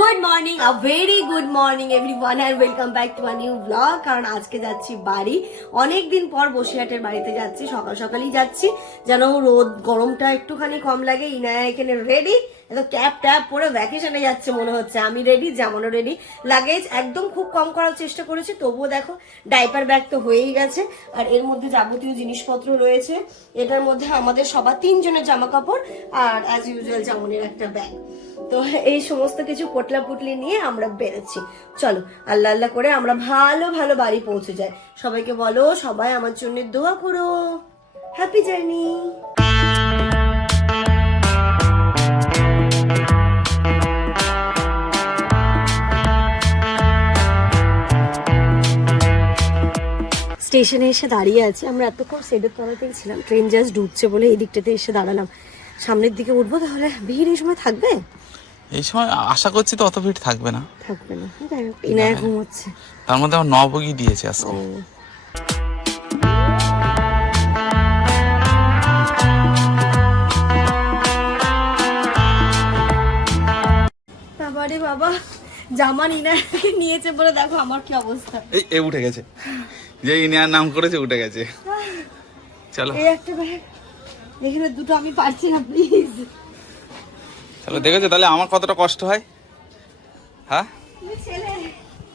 Good morning a very good morning everyone and welcome back to a new blog কারণ আজকে যাচ্ছি বাড়ি। অনেক দিন পর বসিরহাটের বাড়িতে যাচ্ছি, সকাল সকালই যাচ্ছি। যেন রোদ, গরমটা একটুখানি কম লাগে, ইনায়া এখানে রেডি এত ক্যাপ ট্যাপ পরে ভ্যাকেশনে যাচ্ছে মনে হচ্ছে। আমি রেডি যেমনও রেডি লাগেজ একদম খুব কম করার চেষ্টা করেছি, তবুও দেখো ডাইপার ব্যাগ তো হয়েই গেছে। আর এর মধ্যে যাবতীয় জিনিসপত্র রয়েছে। এটার মধ্যে আমাদের সবার তিনজনের জামা কাপড় আর অ্যাজ ইউজুয়াল জামনের একটা ব্যাগ তো এই সমস্ত কিছু পোটলা পুটলি নিয়ে আমরা বেরোচ্ছি। চলো, আল্লাহ আল্লাহ করে আমরা ভালো ভালো বাড়ি পৌঁছে যাই। সবাইকে বলো, সবাই আমার জন্য দোয়া করো। হ্যাপি জার্নি স্টেশনে এসে দাঁড়িয়ে আছি। আমরা এতক্ষণ সেডের তলাতেই ছিলাম। ট্রেন জাস্ট ঢুকছে বলে এই দিকটাতে এসে দাঁড়ালাম। সামনের দিকে উঠবো তাহলে ভিড় এই সময় থাকবে? এই সময় আশা করছি তো অত ভিড় থাকবে না। থাকবে না। যাই ঘুমোচ্ছে। তার মধ্যে আমার নবগি দিয়েছে আজকে। বাবারে বাবা জামান ইনায়াকে নিয়েছে বলে দেখো আমার কি অবস্থা। এই এ উঠে গেছে। যে ইনিয়ার নাম করেছে উঠে গেছে। চলো। এই একটা ব্যাগ এখানে দুটো আমি পারছি না প্লিজ চলো দেখেছ তাহলে আমার কতটা কষ্ট হয়? হ্যাঁ?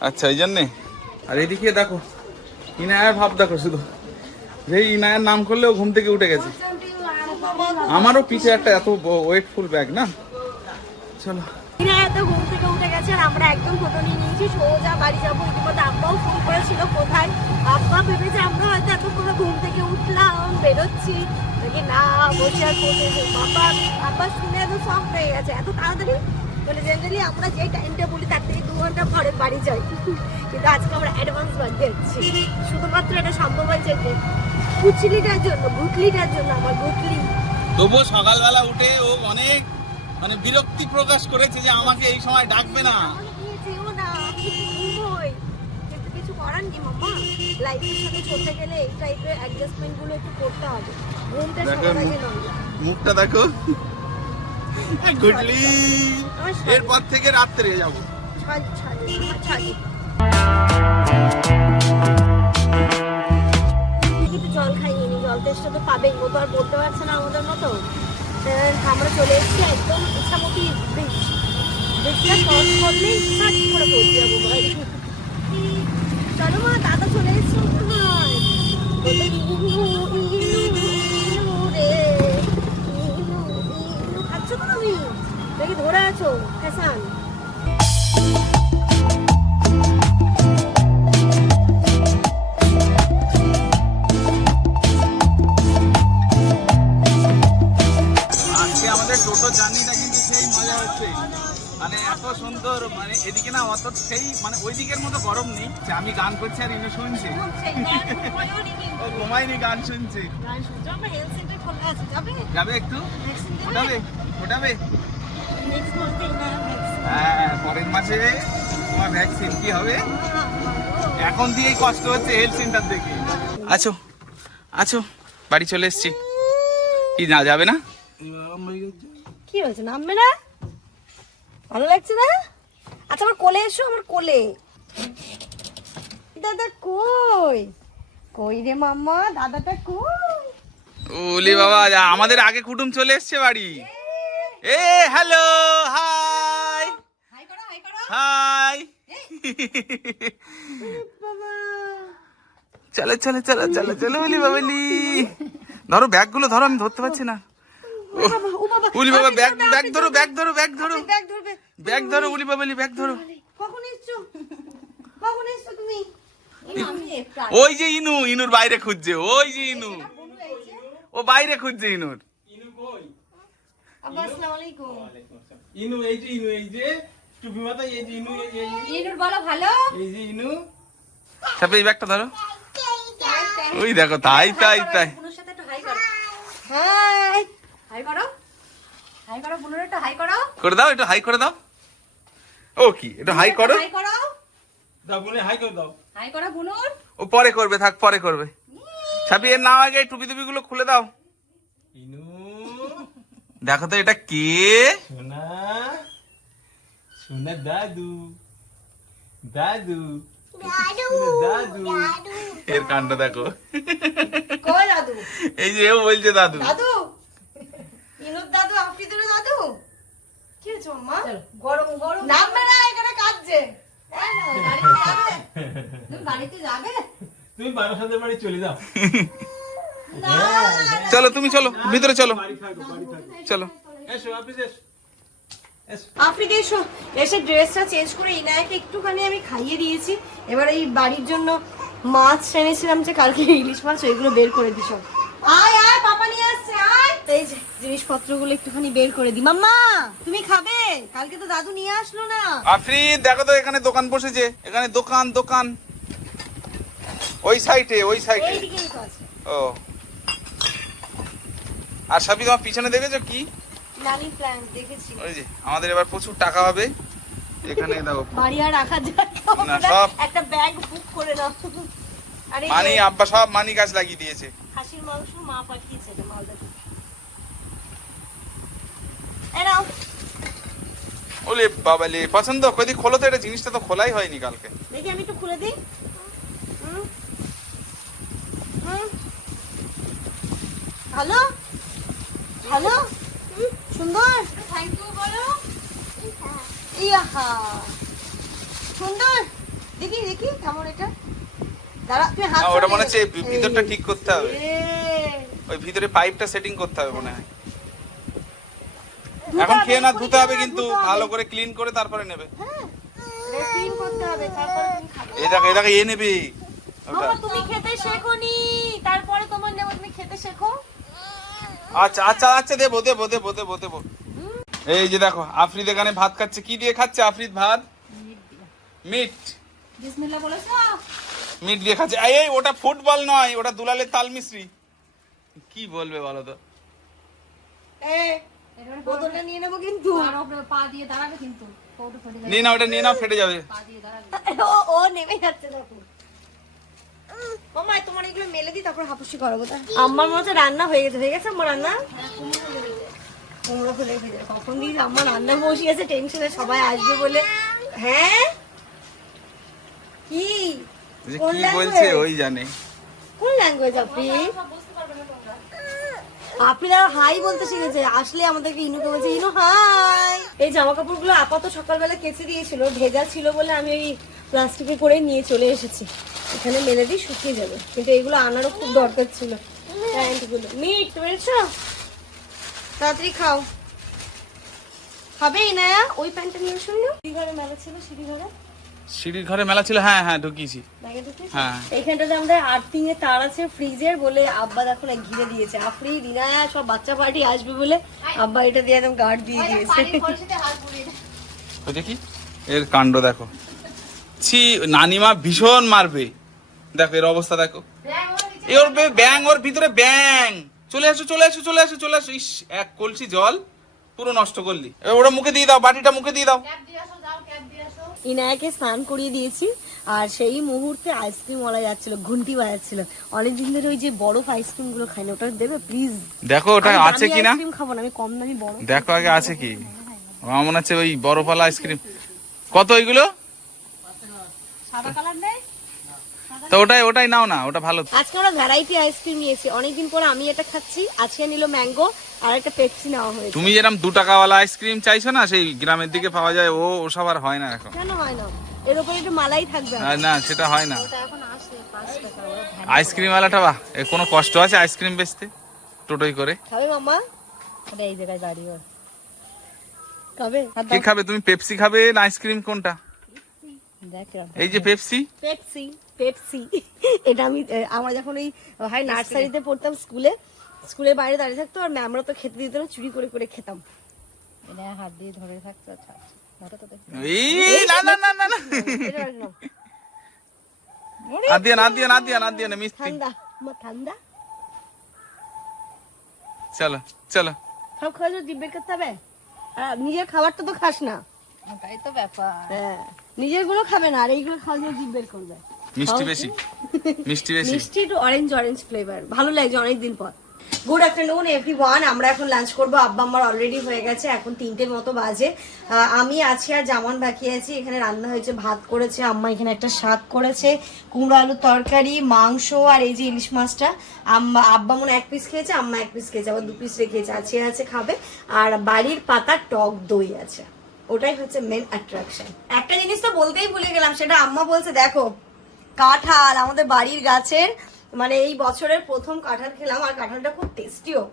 আচ্ছা এই জন্যে? আর এদিকে দেখো ইনায়ার ভাব দেখো শুধু। যে ইনায়ার নাম করলেও ঘুম থেকে উঠে গেছে। আমারও পিছে একটা এত ওয়েটফুল ব্যাগ না? চলো। ইনায়া তো ঘুম থেকে উঠে গেছে আর আমরা একদম ফটো নিয়ে নিয়েছি সোজা বাড়ি যাব। ইতিমধ্যে আব্বাও ফোন করেছিল কোথায়? আব্বা ভেবেছে আমরা হয়তো এতক্ষণ ঘুম থেকে উঠলাম বেরোচ্ছি। নাকি না বসে আর করতে বাবা আব্বা শুনে এত শখ হয়ে গেছে। এত তাড়াতাড়ি বলে জেনারেলি আমরা যে টাইমটা বলি তার থেকে দু ঘণ্টা পরে বাড়ি যাই। কিন্তু আজকে আমরা অ্যাডভান্স বাদ দিচ্ছি শুধুমাত্র এটা সম্ভব হয়েছে যে কুচলিটার জন্য গুটলিটার জন্য আমার গুটলি। তবুও সকালবেলা উঠে ও অনেক মানে বিরক্তি প্রকাশ করেছে যে আমাকে এই সময় ডাকবে না। কিছু করার নেই মাম্মা। লাইফের সাথে চলতে গেলে এই টাইপের অ্যাডজাস্টমেন্টগুলো একটু করতে হবে। দেখো মুখটা দেখো গুডলি এরপর থেকে রাত্রে যাব জল খাইয়ে নি জল তেষ্টা তো পাবেই ও তো আর বলতে পারছে না আমাদের মতো আমরা চলে এসেছি একদম করলেই সাট করে পৌঁছে যাব চলো মা দাদা চলে এসেছে মনে হয় বলল, ইনু, ইনু, ইনু রে, ইনু, ইনু। খাচ্ছো তো তুমি দেখি ধরে আছো? ফ্যাশন আজকে আমাদের টোটো জার্নিটা কিন্তু সেই মজা হচ্ছে। মানে এত সুন্দর মানে এদিকে না অত সেই মানে ওই দিকের মতো গরম নেই। যে আমি গান করছি আর ইনু শুনছি। ও ঘুমায়নি গান শুনছে। যাবে? একটু? ওঠাবে? ওঠাবে? হ্যাঁ পরের মাসে তোমার ভ্যাকসিন কি হবে? এখন দিয়েই কষ্ট হচ্ছে হেলথ সেন্টার থেকে আছো আছো বাড়ি চলে এসছি। কি না যাবে না? কি হয়েছে নামবে না? ভালো লাগছে না? আচ্ছা আমার কোলে এসো আমার কোলে। দাদা কই? কই রে মাম্মা? দাদাটা কই? ওলে বাবা আমাদের আগে কুটুম চলে এসছে বাড়ি। এ হ্যালো হাই। হাই করো হাই করো। হাই। বাবা চলো চলো চলো চলো চলো উলি বাবালি ধরো ব্যাগগুলো ধরো আমি ধরতে পারছি না। ও বাবা বাবা। উলি বাবা ব্যাগ ব্যাগ ধরো ব্যাগ ধরো ব্যাগ ধরো। ব্যাগ ধরো উলি বাবালি ব্যাগ ধরো। ওই যে ইনু ইনুর বাইরে খুঁজছে ওই যে ইনু। ও বাইরে খুঁজছে ইনুর। আব্বা আসসালামু আলাইকুম ইনু এই যে ইনু এই যে টুপি মাথা এই যে ইনু এই যে ইনুর বলো ভালো? এই যে ইনু। সাপে এই ব্যাগটা ধরো। ওই দেখো তাই তাই তাই। বুনুর সাথে একটু হাই করো। হাই। হাই করো। হাই করো বুনুর একটু হাই করো। করে দাও একটু হাই করে দাও। ও কি একটু হাই করো। হাই করো। দাও বলে হাই করে দাও। হাই করো বুনুর। ও পরে করবে থাক পরে করবে। সাপি এর নাম আগে টুপি টুপি গুলো খুলে দাও। ইনু দেখো তো এটা কে? সোনা দাদু দাদু দাদু এর কাণ্ড দেখো। এই যে ও বলছে দাদু। দাদু? ইনুর দাদু আফ্রিদের দাদু? কি মাম্মা গরম গরম। নামবে না এখানে কাঁদছে। বাড়িতে যাবে? তুমি বাড়িতে যাবে বাড়ি চলে যাও। চলো তুমি চলো ভিতরে চলো। চলো। এসো। আফ্রিকা ড্রেসটা চেঞ্জ করে ইনায়াকে একটুখানি আমি খাইয়ে দিয়েছি। এবার এই বাড়ির জন্য মাছ এনেছিলাম যে কালকে ইলিশ মাছ ওইগুলো বের করে দিস আয় আয় পাপা নিয়ে আসছে আয়। এই যে জিনিসপত্রগুলো একটুখানি বের করে দি মাম্মা তুমি খাবে? কালকে তো দাদু নিয়ে আসলো না। দেখো তো এখানে দোকান বসেছে। এখানে দোকান দোকান। ওই সাইডে ওই সাইডে। ও। আর সাবি তোমার পিছনে দেখেছ কি? দেখেছি ওই যে আমাদের এবার প্রচুর টাকা হবে। এখানে দেখো। বাড়ি আর রাখা যায় না, সব- একটা ব্যাগ বুক করে নাও আরে মানি আব্বা সব মানি গাছ লাগিয়ে দিয়েছে। খাসির মাংস মা পাঠিয়েছে মালদা থেকে। এই নাও। ওলে বাবালে পছন্দ? কদি খোলো তো এটা জিনিসটা তো খোলাই হয়নি কালকে। দেখি আমি একটু খুলে দিই। হুম। হুম। ভালো ভালো? সুন্দর? থ্যাংক ইউ বলো। ইয়াহা। সুন্দর? দেখি দেখি কেমন এটা? দাঁড়া তুই হাত ওটা মনে হচ্ছে ভিতরটা ঠিক করতে হবে। ওই ভিতরে পাইপটা সেটিং করতে হবে মনে হয়। এখন খেয়ে না ধুতে হবে কিন্তু ভালো করে ক্লিন করে তারপরে নেবে। হ্যাঁ। এই দেখো এই দেখো এ নেবে। তুমি খেতে তারপরে তোমার নেব তুমি খেতে শেখো। আচ্ছা আচ্ছা আচ্ছা দেবো দেবো দেবো দেবো দেবো। এই যে দেখো আফরিদ এখানে ভাত খাচ্ছে। কি দিয়ে খাচ্ছে আফরিদ ভাত? মিট মিট দিয়ে খাচ্ছে। এই এই, ওটা ফুটবল নয় ওটা দুলালের তাল মিশ্রি কি বলবে বলো তো? নিয়ে নেব কিন্তু। পা দিয়ে দাঁড়াবে কিন্তু। কৌটো ফেটে যাবে নিয়ে নাও ওটা নিয়ে নাও ফেটে যাবে। ও নেমে যাচ্ছে দেখো। মামা তোমার এগুলো মেলে দিই তারপর হাপুসি করব তা আমার হচ্ছে রান্না হয়ে গেছে হয়ে গেছে আমার রান্না? কুমড়ো ফুলে কখন আমার রান্না বসিয়েছে টেনশনে সবাই আসবে বলে। হ্যাঁ? কি? কোন বলছে ওই জানে। কোন ল্যাঙ্গুয়েজ আপনি? আপনি না হাই বলতে শিখেছে। আসলে আমাদেরকে ইনুকে বলছে ইনু হাই এই জামা কাপড়গুলো আপাতত সকালবেলা কেচে দিয়েছিল ভেজা ছিল বলে আমি ওই প্লাস্টিকে করে নিয়ে চলে এসেছি। এখানে মেলে দিয়ে শুকিয়ে যাবে। কিন্তু এগুলো আনারও খুব দরকার ছিল। প্যান্টগুলো মিট পেরেছ তাড়াতাড়ি খাও। খাবে না? ওই প্যান্টটা নিয়ে শুনলো সিঁড়ি ঘরে মেলা ছিল সিঁড়ি ঘরে? সিঁড়ির ঘরে মেলা ছিল হ্যাঁ হ্যাঁ ঢুকিয়েছি? হ্যাঁ। এইখানটাতে আমাদের আর্থিং এর তার আছে ফ্রিজের বলে আব্বা দেখো না ঘিরে দিয়েছে। আফরি দিনা সব বাচ্চা পার্টি আসবে বলে আব্বা এটা দিয়ে একদম গার্ড দিয়ে দিয়েছে। ওই দেখি এর কাণ্ড দেখো। ছি নানিমা ভীষণ মারবে। দেখো এর অবস্থা দেখো। ওর ব্যাং ওর ভিতরে ব্যাং চলে আসো চলে আসো চলে আসো চলে আসো ইস এক কলসি জল পুরো নষ্ট করলি। এবার ওটা মুখে দিয়ে দাও বাটিটা মুখে দিয়ে দাও। ইনায়াকে স্নান করিয়ে দিয়েছি আর সেই মুহূর্তে আইসক্রিম ওলা যাচ্ছিল ঘুন্টি বাজাচ্ছিল। অনেকদিন ধরে ওই যে বরফ আইসক্রিমগুলো খাই না ওটা দেবে প্লিজ দেখো ওটা আছে কি না আইসক্রিম খাব না আমি কম দামি বড় দেখো আগে আছে কি? আমার মনে হচ্ছে ওই বরফ বরফওয়ালা আইসক্রিম। কত ওইগুলো? সাদা কালার নেই? তো ওটাই ওটাই নাও না ওটা ভালো আজকে আমরা ভ্যারাইটি আইসক্রিম নিয়েছি। অনেকদিন পরে আমি এটা খাচ্ছি। আজকে নিল ম্যাঙ্গো আর একটা পেপসি নেওয়া হয়েছে। তুমি যেরকম দু টাকাওয়ালা আইসক্রিম চাইছো না সেই গ্রামের দিকে পাওয়া যায় ও ওসব আর হয় না এখন। কেন হয় না? এর উপরে একটু মালাই থাকবে। না সেটা হয় না। ওটা এখন আসে পাঁচ টাকা আইসক্রিম। ওয়ালাটা বাহ এ কোনো কষ্ট আছে আইসক্রিম বেচতে? টোটোই করে। খাবে মামা এই জায়গায় দাঁড়িয়ে। ওর। খাবে কি খাবে তুমি পেপসি খাবে না আইসক্রিম কোনটা। এই যে পেপসি? Pepsi Pepsi. এটা আমি আমরা যখন ওই হাই নার্সারিতে পড়তাম স্কুলে স্কুলের বাইরে দাঁড়িয়ে থাকতো আর ম্যামরা তো খেতে দিত না চুরি করে করে খেতাম। এটা হাত দিয়ে ধরে থাকতো আচ্ছা আচ্ছা। ধরো তো দেখি। এই না না না না না। এটা রাখ নাও। না দিয়ে না দিয়ে না দিয়ে না দিয়ে না মিষ্টি। ঠান্ডা চলো চলো। সব খাওয়া করতে হবে? নিজের খাবারটা তো খাস না। ওটাই তো ব্যাপার। হ্যাঁ। নিজেরগুলো খাবে না আর এইগুলো খাওয়া যাও জিভ বের করবে। মিষ্টি বেশি। মিষ্টি বেশি। মিষ্টি একটু অরেঞ্জ অরেঞ্জ ফ্লেভার ভালো লাগছে অনেকদিন পর। গুড আফটারনুন এভরিওয়ান আমরা এখন লাঞ্চ করব। আব্বা আমার অলরেডি হয়ে গেছে। এখন তিনটের মতো বাজে। আহ, আমি আছি আর জামান বাকি আছি। এখানে রান্না হয়েছে ভাত করেছে আম্মা এখানে একটা শাক করেছে কুমড়ো আলুর তরকারি মাংস আর এই যে ইলিশ মাছটা। আম্মা আব্বা মনে এক পিস খেয়েছে আম্মা এক পিস খেয়েছে আবার দু পিস রেখেছে আছে আছে খাবে। আর বাড়ির পাতা টক দই আছে। ওটাই হচ্ছে মেন অ্যাট্রাকশন একটা জিনিস তো বলতেই ভুলে গেলাম সেটা আম্মা বলছে দেখো কাঁঠাল আমাদের বাড়ির গাছের মানে এই বছরের প্রথম কাঁঠাল খেলাম আর কাঁঠালটা খুব টেস্টিও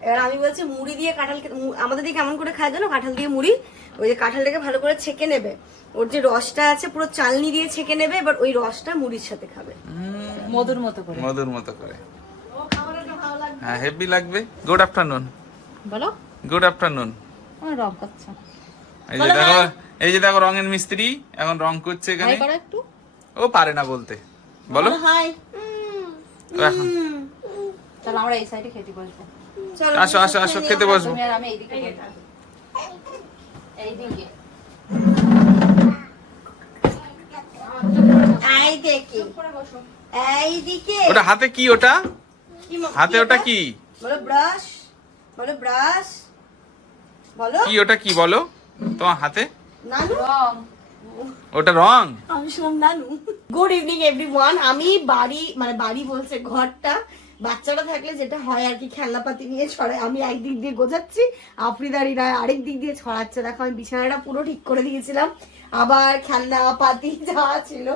এবার আমি বলছি মুড়ি দিয়ে কাঁঠাল আমাদের দিকে কেমন করে খায় জানো? কাঁঠাল দিয়ে মুড়ি ওই যে কাঁঠালটাকে ভালো করে ছেঁকে নেবে। ওর যে রসটা আছে পুরো চালনি দিয়ে ছেঁকে নেবে এবার ওই রসটা মুড়ির সাথে খাবে। মধুর মতো করে। মধুর মতো করে। হ্যাঁ হেভি লাগবে। গুড আফটারনুন বলো। গুড আফটারনুন রং করছে এই যে দেখো এই যে দেখো রঙের মিস্ত্রি এখন রং করছে এখানে। ও পারে না বলতে। বলো। হাই। এখন। চলো আমরা এই সাইডে খেতে বসবো। আসো আসো আসো খেতে বসবো। আমি এইদিকে এইদিকে এই দেখি। এই দিকে। ওটা হাতে কি ওটা? হাতে ওটা? কি? বলো ব্রাশ। বলো ব্রাশ। বলো। কি ওটা কি বলো? তোমার হাতে? ওটা রং? আমি শুনলাম নানু। গুড ইভিনিং এভরিওয়ান আমি বাড়ি মানে বাড়ি বলছে ঘরটা। বাচ্চারা থাকলে যেটা হয় আর কি খেলনাপাতি নিয়ে ছড়ায়। আমি একদিক দিয়ে গোজাচ্ছি আফ্রিদারি রায় আরেক দিক দিয়ে ছড়াচ্ছে। দেখো আমি বিছানাটা পুরো ঠিক করে দিয়েছিলাম। আবার খেলনাপাতি যা ছিল।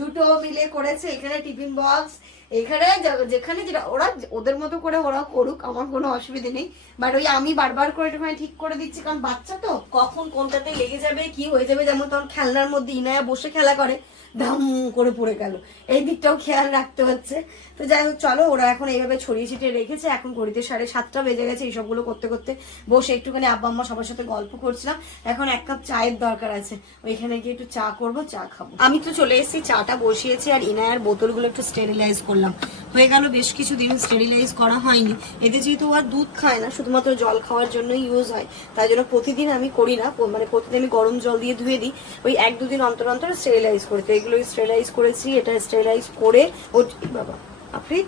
দুটো মিলে করেছে, এখানে টিফিন বক্স, এখানে যেখানে যেটা, ওরা ওদের মতো করে ওরা করুক, আমার কোনো অসুবিধে নেই। বাট ওই আমি বারবার করে একটুখানি ঠিক করে দিচ্ছি, কারণ বাচ্চা তো। কখন কোনটাতে লেগে যাবে, কি হয়ে যাবে, যেমন তখন খেলনার মধ্যে ইনায়া বসে খেলা করে ধাম করে পড়ে গেল। এই দিকটাও খেয়াল রাখতে হচ্ছে। তো যাই হোক, চলো, ওরা এখন এইভাবে ছড়িয়ে ছিটিয়ে রেখেছে। এখন ঘড়িতে সাড়ে সাতটা বেজে গেছে, এইসবগুলো করতে করতে বসে একটুখানি আব্বা আম্মা সবার সাথে গল্প করছিলাম। এখন এক কাপ চায়ের দরকার আছে। ওইখানে গিয়ে একটু চা করব, চা খাব। আমি তো চলে এসেছি, চাটা বসিয়েছি, আর ইনায়ার বোতলগুলো একটু স্টেরিলাইজ করলাম। হয়ে গেল, বেশ কিছুদিন স্টেরিলাইজ করা হয়নি। এতে যেহেতু আর দুধ খায় না, শুধুমাত্র জল খাওয়ার জন্য ইউজ হয়। তাই জন্য প্রতিদিন আমি করি না মানে প্রতিদিন আমি গরম জল দিয়ে ধুয়ে দিই। ওই এক দুদিন অন্তর অন্তর স্টেরিলাইজ করে। তো এগুলো স্টেরিলাইজ করেছি, এটা স্টেরিলাইজ করে ও বাবা, আপনি,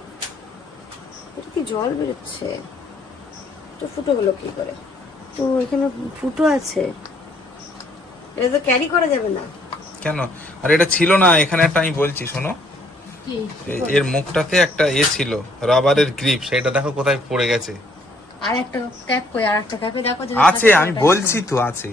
এটা কি জল বেরোচ্ছে? তো ফুটো হলো কি করে? তো এখানে ফুটো আছে। এটা তো ক্যারি করা যাবে না। কেন? আর এটা ছিল না, এখানে একটা আমি বলছি, শোনো। এর মুখটাতে একটা এ ছিল রাবারের গ্রিপ সেটা দেখো কোথায় পড়ে গেছে। আর একটা ক্যাপ কই? আর একটা ক্যাপে দেখো আছে আমি বলছি তো আছে।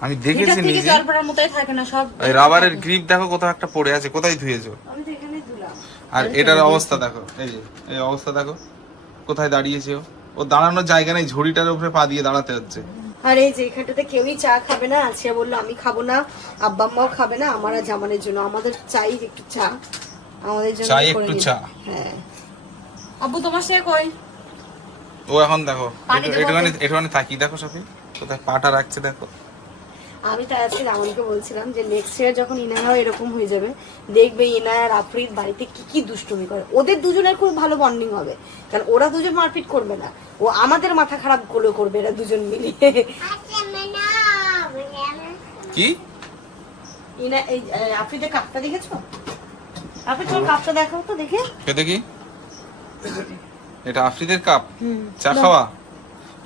আমি দেখেছি নিজে জল পড়ার মতোই থাকে না সব ওই রাবারের গ্রিপ দেখো কোথাও একটা পড়ে আছে কোথায় ধুয়েছো? আমি তো এখানে দিলাম আর এটার অবস্থা দেখো এই যে এই অবস্থা দেখো কোথায় দাঁড়িয়েছে ও? ও দাঁড়ানোর জায়গা নেই ঝুড়িটার উপরে পা দিয়ে দাঁড়াতে হচ্ছে। আর এই যে এখানটাতে কেউই চা খাবে না আছিয়া বলল আমি খাব না আব্বা আম্মাও খাবে না আমার আর জামানের জন্য আমাদের চাই একটু চা আমাদের জন্য চাই একটু চা। হ্যাঁ। আব্বু তোমার সে কই? ও এখন দেখো একটুখানি একটুখানি তাকিয়ে দেখো সফি কোথায় পাটা রাখছে দেখো। আমি তাই আজকে জামানকে বলছিলাম যে নেক্সট ইয়ার যখন ইনায়াও এরকম হয়ে যাবে দেখবে ইনায়া আর আফরিদ বাড়িতে কি কি দুষ্টুমি করে। ওদের দুজনের খুব ভালো বন্ডিং হবে। কারণ ওরা দুজন মারপিট করবে না। ও আমাদের মাথা খারাপগুলো করবে এরা দুজন মিলে। কি? ইনা এই আফ্রিদের কাপটা দেখেছ? আপনি তোমার কাপটা দেখাও তো দেখে। কে? দেখি এটা আফ্রিদের কাপ? চা খাওয়া?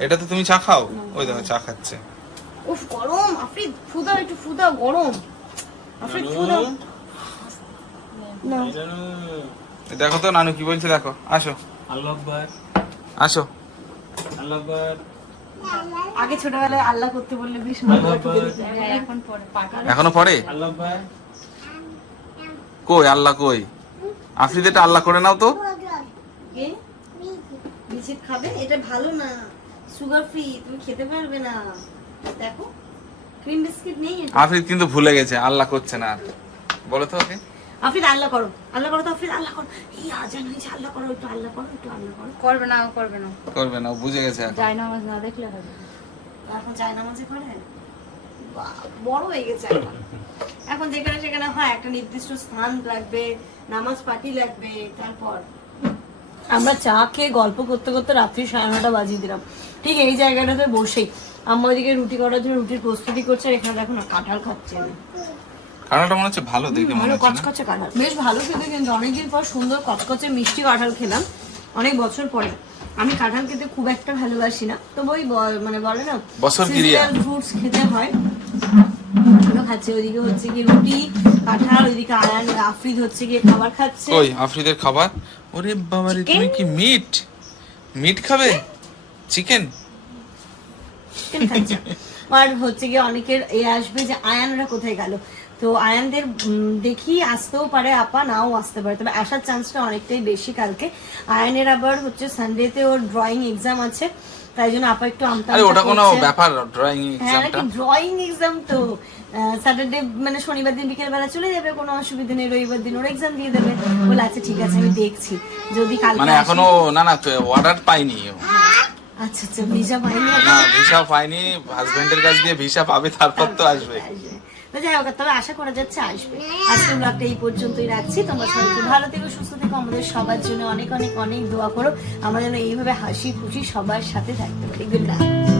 এটা তো তুমি চা খাও? ওই দেখো চা খাচ্ছে। উফ গরম। আফ্রিদ ফুদাও একটু ফুদাও গরম। আফ্রিদ ফুদাও না। দেখো তো নানু কি বলছে দেখো। আসো। আল্লাহ আকবার। আসো। আল্লাহ আকবার। আগে ছোটবেলায় আল্লাহ করতে বললে বেশ। হ্যাঁ, এখন পরে। এখনও পরে? আল্লাহ আকবার। কই আল্লাহ কই? আফ্রিদেটা আল্লাহ করে নাও তো। খাবে? এটা ভালো না। সুগার ফ্রি তুমি খেতে পারবে না। দেখো ক্রিম বিস্কিট নেই এটা। আফ্রিদ কিন্তু ভুলে গেছে আল্লাহ করছে না আর। বলো তো ওকে আফরিদ আল্লাহ করো আল্লাহ করো তো আফরিদ আল্লাহ করো। এই আজান হয়েছে আল্লাহ করো একটু আল্লাহ করো একটু আল্লাহ করো। করবে না করবে না। করবে না বুঝে গেছে যাই নামাজ না দেখলে হবে। এখন নামাজে করে? বড় হয়ে গেছে এখন। এখন যেখানে সেখানে হয় একটা নির্দিষ্ট স্থান লাগবে নামাজ পার্টি লাগবে তারপর আমরা চা খেয়ে গল্প করতে করতে রাত্রি সাড়ে নটা বাজিয়ে দিলাম। ঠিক এই জায়গাটাতে বসেই। আম্মা ওইদিকে রুটি করার জন্য রুটির প্রস্তুতি করছে আর এখানে দেখো না কাঁঠাল খাচ্ছে। আমি কারণটা মনে হচ্ছে ভালো দেখে মনে হচ্ছে কচকচে কাঁঠাল। বেশ ভালো খেতে কিন্তু অনেকদিন পর সুন্দর কচকচে মিষ্টি কাঁঠাল খেলাম অনেক বছর পরে। আমি কাঁঠাল খেতে খুব একটা ভালোবাসি না তবু ওই মানে বলে না বছর। ফ্রুটস খেতে হয়। ওগুলো খাচ্ছে ওইদিকে হচ্ছে কি রুটি কাঁঠাল ওইদিকে আয়ান আফরিদ হচ্ছে গিয়ে খাবার খাচ্ছে। কই আফ্রিদের খাবার? ওরে বাবারে Chicken? তুমি কি মিট মিট খাবে? চিকেন চিকেন খাচ্ছে। আর হচ্ছে গিয়ে অনেকের এ আসবে যে আয়ানরা কোথায় গেল? তো আয়ানদের দেখি আসতেও পারে আপা নাও আসতে পারে। তবে আসার চান্সটা অনেকটাই বেশি কালকে। আয়ানের আবার হচ্ছে সানডেতে ওর ড্রয়িং এক্সাম আছে। তাই জন্য আপা একটু আমতা আরে ওটা কোনো ব্যাপার ড্রয়িং হ্যাঁ এক্সামটা ড্রয়িং এক্সাম তো। স্যাটারডে মানে শনিবার দিন বিকেল বেলা চলে যাবে কোনো অসুবিধা নেই। রবিবার দিন ওর এক্সাম দিয়ে দেবে। বলে আচ্ছা ঠিক আছে আমি দেখছি। যদি কালকে মানে এখনও না না অর্ডার পাইনি। আচ্ছা আচ্ছা ভিসা পাইনি না ভিসা পাইনি হাজবেন্ডের কাছ দিয়ে ভিসা পাবে তারপর তো আসবে। আসবে। যাই হোক তবে আশা করা যাচ্ছে আসবে। আজকে ব্লগটা এই পর্যন্তই রাখছি। তোমরা সবাইকে ভালো থেকো সুস্থ থেকো। আমাদের সবার জন্য অনেক অনেক অনেক দোয়া করো। আমরা যেন এইভাবে হাসি খুশি সবার সাথে থাকতে পারি। Good night